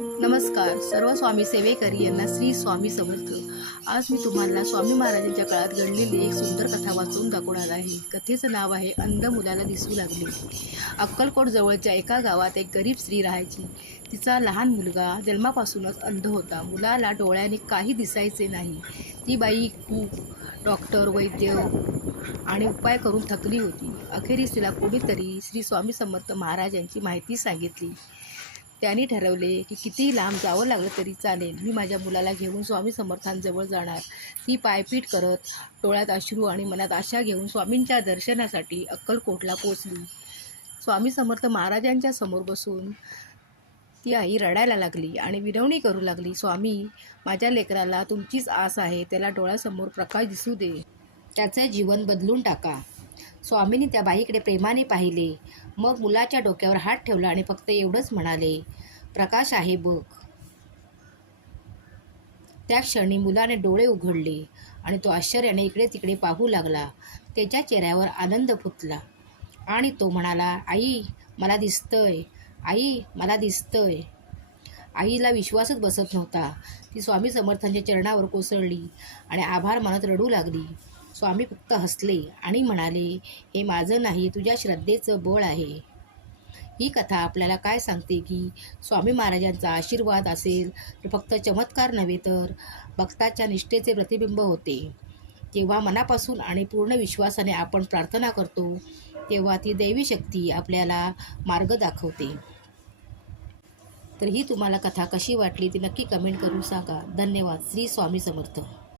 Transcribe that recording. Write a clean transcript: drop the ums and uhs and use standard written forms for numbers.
नमस्कार सर्व स्वामी सेवेकरी यांना श्री स्वामी समर्थ। आज मी तुम्हाला स्वामी महाराजांच्या काळात घडलेली एक सुंदर कथा वाचून दाखवणार आहे। कथेचं नाव आहे अंध मुलाला दिसू लागले। अक्कलकोट जवळच्या एका गावात एक गरीब स्त्री राहायची। तिचा लहान मुलगा जन्मापासूनच अंध होता। मुलाला डोळ्याने काही दिसायचे नाही। ती बाई खूप डॉक्टर, वैद्य आणि उपाय करून थकली होती। अखेरीस तिला कोणीतरी श्री स्वामी समर्थ महाराजांची माहिती सांगितली। त्यांनी ठरवले की कितीही लांब जावं लागलं तरी चालेल, मी माझ्या मुलाला घेऊन स्वामी समर्थांजवळ जाणार। ती पायपीट करत, डोळ्यात अश्रू आणि मनात आशा घेऊन स्वामींच्या दर्शनासाठी अक्कलकोटला पोचली। स्वामी समर्थ महाराजांच्या समोर बसून ती आई रडायला लागली आणि विनवणी करू लागली, स्वामी, माझ्या लेकराला तुमचीच आस आहे, त्याला डोळ्यासमोर प्रकाश दिसू दे, त्याचे जीवन बदलून टाका। स्वामींनी त्या बाईकडे प्रेमाने पाहिले, मग मुलाच्या डोक्यावर हात ठेवला आणि फक्त एवढंच म्हणाले, प्रकाश आहे बघ। त्या क्षणी मुलाने डोळे उघडले आणि तो आश्चर्याने इकडे तिकडे पाहू लागला। त्याच्या चेहऱ्यावर आनंद फुटला आणि तो म्हणाला, आई, मला दिसतंय, आई, मला दिसतंय। आईला विश्वासच बसत नव्हता। ती स्वामी समर्थांच्या चरणावर कोसळली आणि आभार मानत रडू लागली। स्वामी फक्त हसले आणि म्हणाले, हे माझं नाही, तुझ्या श्रद्धेचं बळ आहे। ही कथा आपल्याला काय सांगते की स्वामी महाराजांचा आशीर्वाद असेल तर फक्त चमत्कार नव्हे तर भक्ताच्या निष्ठेचे प्रतिबिंब होते। जेव्हा मनापासून आणि पूर्ण विश्वासाने आपण प्रार्थना करतो तेव्हा ती दैवी शक्ती आपल्याला मार्ग दाखवते। तर ही तुम्हाला कथा कशी वाटली ती नक्की कमेंट करून सांगा। धन्यवाद। श्री स्वामी समर्थ।